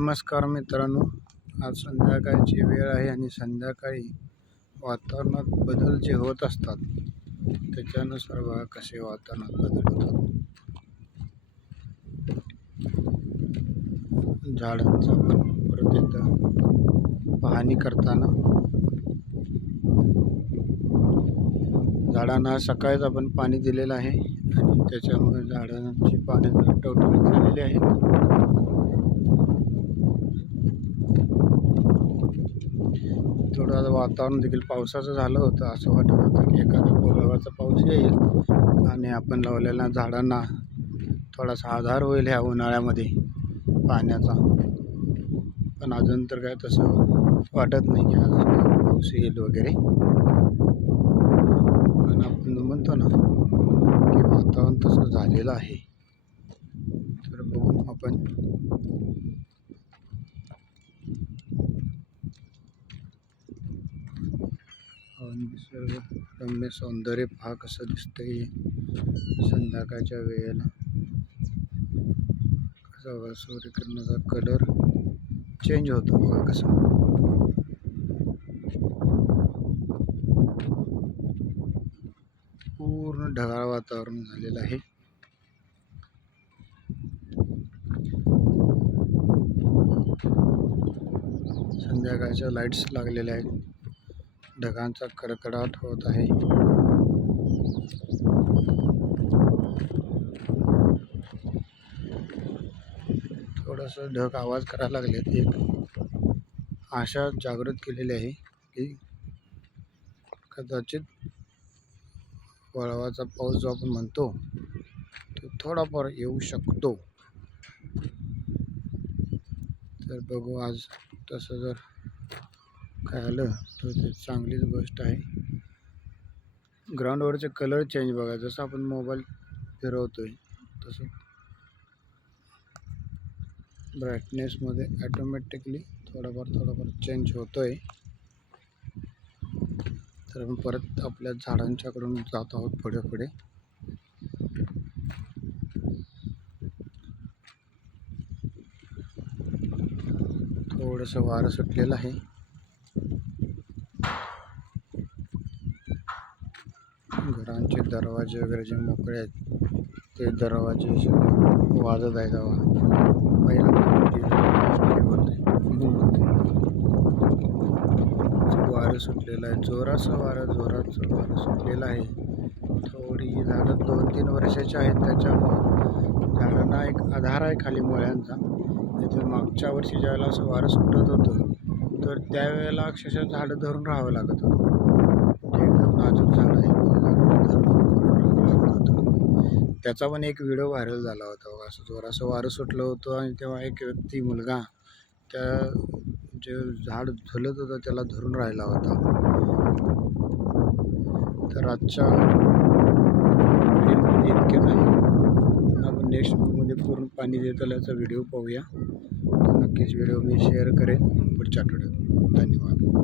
नमस्कार मित्रांनो. आज संध्याकाळची वेळ आहे आणि संध्याकाळी वातावरणात बदल जे होत असतात त्याच्यानुसार बघा कसे वातावरणात बदल होतात. झाडांचा पण परत एकदा पाहणी करताना झाडांना सकाळीच आपण पाणी दिलेलं आहे आणि त्याच्यामुळे झाडांची पाण्याचा टवटवीत झालेली आहेत. थोडं वातावरण देखील पावसाचं झालं होतं असं वाटत होतं की एखादा गोलावाचा पाऊस येईल आणि आपण लावलेल्या झाडांना थोडासा आधार होईल ह्या उन्हाळ्यामध्ये पाण्याचा. पण अजून तर काय तसं वाटत नाही की आज पाऊस येईल वगैरे. पण आपण म्हणतो ना की वातावरण तसं झालेलं आहे. तर बघू आपण निसर्ग रम्य सौंदर्य पहा कसं दिसतंय. संध्याकाळच्या वेळेला कसा सूर्यकिरणाचा कलर चेंज होतो बघा कसा. पूर्ण ढगाळ वातावरण झालेलं आहे. संध्याकाळच्या लाईट्स लागलेल्या आहेत. ढगांचा कडकडाट होत आहे. थोडंसं ढग आवाज करायला लागलेत. एक आशा जागृत केलेली आहे की कदाचित वळवाचा पाऊस जो आपण म्हणतो तो थोडाफार येऊ शकतो. तर बघू आज तसं जर काय आलं तर ते चांगलीच गोष्ट आहे. ग्राउंडवरचे कलर चेंज बघा जसं आपण मोबाईल फिरवतो आहे तसं. ब्राईटनेसमध्ये ॲटोमॅटिकली थोडाफार थोडाफार चेंज होतो आहे तर आपण परत आपल्या झाडांच्याकडून जात आहोत पुढे पुढे. थोडंसं वारं सुटलेलं आहे. घरांचे दरवाजे वगैरे जे मोकळे आहेत ते दरवाजे वाजत आहेत हवा पहिला वारं सुटलेलं आहे जोराचं वारं जोराचं वारं सुटलेलं आहे. थोडी झाडं दोन तीन वर्षाची आहेत त्याच्यामुळं झाडांना एक आधार आहे खाली मुळ्यांचा. तिथे मागच्या वर्षी ज्यावेळेला असं वारं सुटत होतं तर त्यावेळेला अक्षरशः झाडं धरून राहावं लागत होतं. जे झाड आहे त्याचा पण एक व्हिडिओ व्हायरल झाला होता असं जोरासं वारं सुटलं होतं आणि तेव्हा एक व्यक्ती मुलगा त्या जे झाड झुलत होतं त्याला धरून राहिला होता. तर आजच्या व्हिडिओमध्ये इतकेच आहे आपण नेक्स्टमध्ये पूर्ण पाणी देत आल्याचा व्हिडिओ पाहूया. नक्कीच व्हिडिओ मी शेअर करेन पुढच्या आठवड्यात. धन्यवाद.